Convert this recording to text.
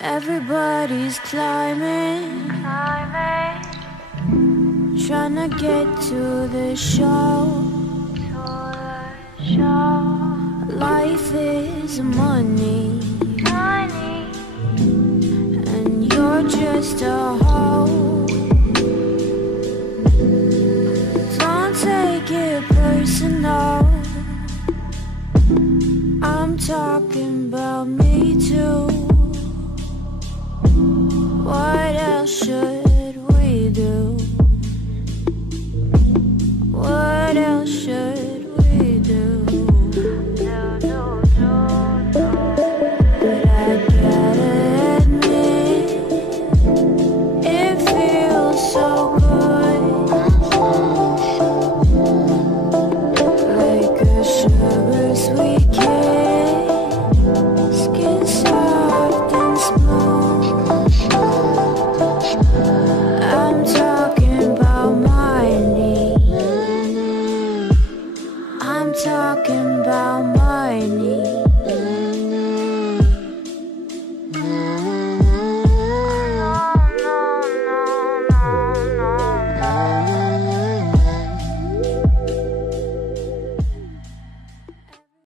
Everybody's climbing, trying to get to the show. Life is money, and you're just a hoe. Don't take it personal, I'm talking about me too. What else should